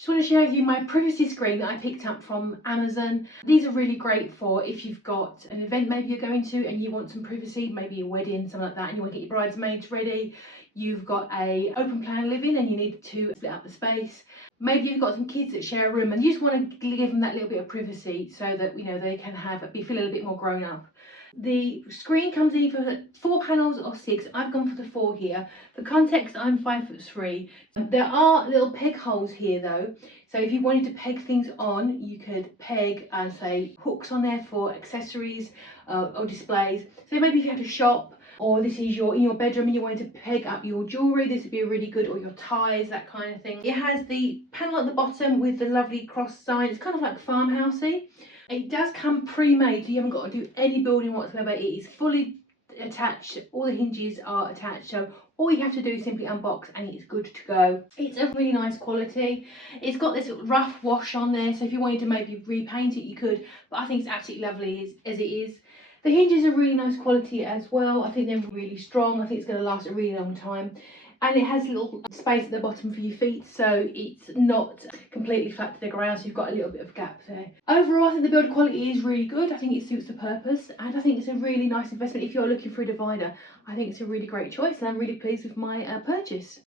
Just want to share with you my privacy screen that I picked up from Amazon. These are really great for if you've got an event maybe you're going to and you want some privacy, maybe a wedding, something like that, and you want to get your bridesmaids ready. You've got a open plan living and you need to split up the space. Maybe you've got some kids that share a room and you just want to give them that little bit of privacy so that they can feel a little bit more grown up. The screen comes in either 4 panels or 6. I've gone for the 4 here. For context, I'm 5'3". There are little peg holes here though, so if you wanted to peg things on, you could peg say hooks on there for accessories or displays. So maybe if you had a shop, or this is in your bedroom and you wanted to peg up your jewellery, this would be a really good, or your ties, that kind of thing. It has the panel at the bottom with the lovely cross sign. It's kind of like farmhousey. It does come pre-made, so you haven't got to do any building whatsoever. It is fully attached, all the hinges are attached, so all you have to do is simply unbox and it's good to go. It's a really nice quality. It's got this rough wash on there, so if you wanted to maybe repaint it you could, but I think it's absolutely lovely as it is. The hinges are really nice quality as well. I think they're really strong. I think it's going to last a really long time. And it has a little space at the bottom for your feet, so it's not completely flat to the ground, so you've got a little bit of gap there. Overall, I think the build quality is really good. I think it suits the purpose, and I think it's a really nice investment if you're looking for a divider. I think it's a really great choice, and I'm really pleased with my purchase.